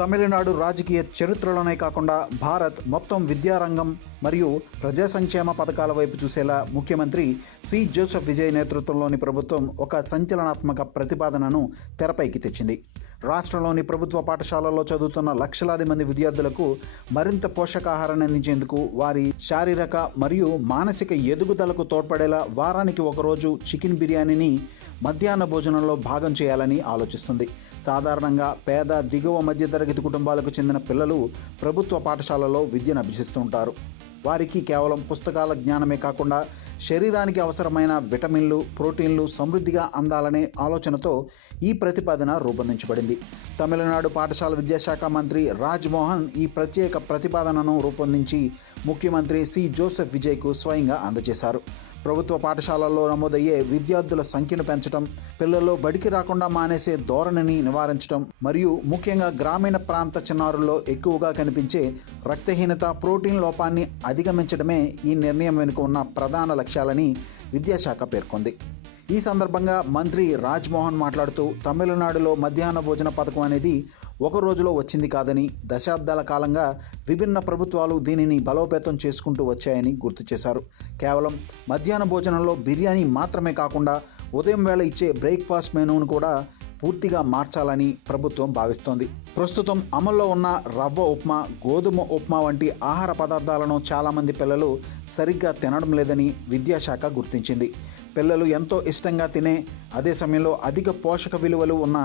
తమిళనాడు రాజకీయ చరిత్రలోనే కాకుండా భారత్ మొత్తం విద్యారంగం మరియు ప్రజా సంక్షేమ పథకాల వైపు చూసేలా ముఖ్యమంత్రి సి జోసెఫ్ విజయ్ నేతృత్వంలోని ప్రభుత్వం ఒక సంచలనాత్మక ప్రతిపాదనను తెరపైకి తెచ్చింది. రాష్ట్రంలోని ప్రభుత్వ పాఠశాలల్లో చదువుతున్న లక్షలాది మంది విద్యార్థులకు మరింత పోషకాహారాన్ని అందించేందుకు, వారి శారీరక మరియు మానసిక ఎదుగుదలకు తోడ్పడేలా వారానికి ఒకరోజు చికెన్ బిర్యానీని మధ్యాహ్న భోజనంలో భాగం చేయాలని ఆలోచిస్తుంది. సాధారణంగా పేద, దిగువ మధ్యతరగతి కుటుంబాలకు చెందిన పిల్లలు ప్రభుత్వ పాఠశాలలో విద్యను అభ్యసిస్తుంటారు. వారికి కేవలం పుస్తకాల జ్ఞానమే కాకుండా శరీరానికి అవసరమైన విటమిన్లు, ప్రోటీన్లు సమృద్ధిగా అందాలనే ఆలోచనతో ఈ ప్రతిపాదన రూపొందించబడింది. తమిళనాడు పాఠశాల విద్యాశాఖ మంత్రి రాజ్మోహన్ ఈ ప్రత్యేక ప్రతిపాదనను రూపొందించి ముఖ్యమంత్రి సి జోసెఫ్ విజయ్కు స్వయంగా అందజేశారు. ప్రభుత్వ పాఠశాలల్లో నమోదయ్యే విద్యార్థుల సంఖ్యను పెంచడం, పిల్లల్లో బడికి రాకుండా మానేసే ధోరణిని నివారించడం మరియు ముఖ్యంగా గ్రామీణ ప్రాంత చిన్నారుల్లో ఎక్కువగా కనిపించే రక్తహీనత, ప్రోటీన్ లోపాన్ని అధిగమించడమే ఈ నిర్ణయం వెనుక ఉన్న ప్రధాన లక్ష్యాలని విద్యాశాఖ పేర్కొంది. ఈ సందర్భంగా మంత్రి రాజ్మోహన్ మాట్లాడుతూ, తమిళనాడులో మధ్యాహ్న భోజన పథకం అనేది ఒక రోజులో వచ్చింది కాదని, దశాబ్దాల కాలంగా విభిన్న ప్రభుత్వాలు దీనిని బలోపేతం చేసుకుంటూ వచ్చాయని గుర్తు చేశారు. కేవలం మధ్యాహ్న భోజనంలో బిర్యానీ మాత్రమే కాకుండా ఉదయం వేళ ఇచ్చే బ్రేక్ఫాస్ట్ మెనూను కూడా పూర్తిగా మార్చాలని ప్రభుత్వం భావిస్తోంది. ప్రస్తుతం అమల్లో ఉన్న రవ్వ ఉప్మా, గోధుమ ఉప్మా వంటి ఆహార పదార్థాలను చాలామంది పిల్లలు సరిగ్గా తినడం లేదని విద్యాశాఖ గుర్తించింది. పిల్లలు ఎంతో ఇష్టంగా తినే, అదే సమయంలో అధిక పోషక విలువలు ఉన్న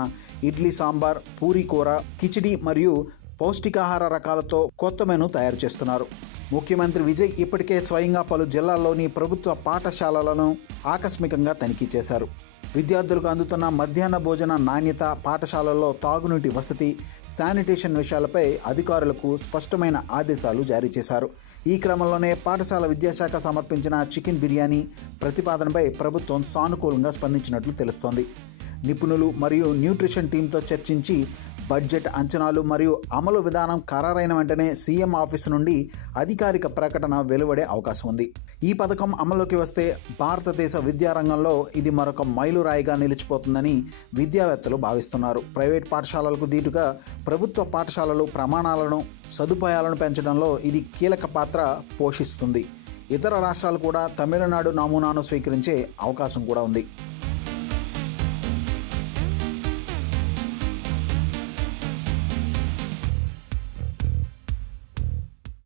ఇడ్లీ సాంబార్, పూరీ కూర, కిచిడి మరియు పౌష్టికాహార రకాలతో కొత్త మెనూ తయారు చేస్తున్నారు. ముఖ్యమంత్రి విజయ్ ఇప్పటికే స్వయంగా పలు జిల్లాల్లోని ప్రభుత్వ పాఠశాలలను ఆకస్మికంగా తనిఖీ చేశారు. విద్యార్థులకు అందుతున్న మధ్యాహ్న భోజన నాణ్యత, పాఠశాలల్లో తాగునీటి వసతి, శానిటేషన్ విషయాలపై అధికారులకు స్పష్టమైన ఆదేశాలు జారీ చేశారు. ఈ క్రమంలోనే పాఠశాల విద్యాశాఖ సమర్పించిన చికెన్ బిర్యానీ ప్రతిపాదనపై ప్రభుత్వం సానుకూలంగా స్పందించినట్లు తెలుస్తోంది. నిపుణులు మరియు న్యూట్రిషన్ టీంతో చర్చించి బడ్జెట్ అంచనాలు మరియు అమలు విధానం ఖరారైన వెంటనే సీఎం ఆఫీసు నుండి అధికారిక ప్రకటన వెలువడే అవకాశం ఉంది. ఈ పథకం అమల్లోకి వస్తే భారతదేశ విద్యారంగంలో ఇది మరొక మైలురాయిగా నిలిచిపోతుందని విద్యావేత్తలు భావిస్తున్నారు. ప్రైవేట్ పాఠశాలలకు దీటుగా ప్రభుత్వ పాఠశాలలు ప్రమాణాలను, సదుపాయాలను పెంచడంలో ఇది కీలక పాత్ర పోషిస్తుంది. ఇతర రాష్ట్రాలు కూడా తమిళనాడు నమూనాను స్వీకరించే అవకాశం కూడా ఉంది.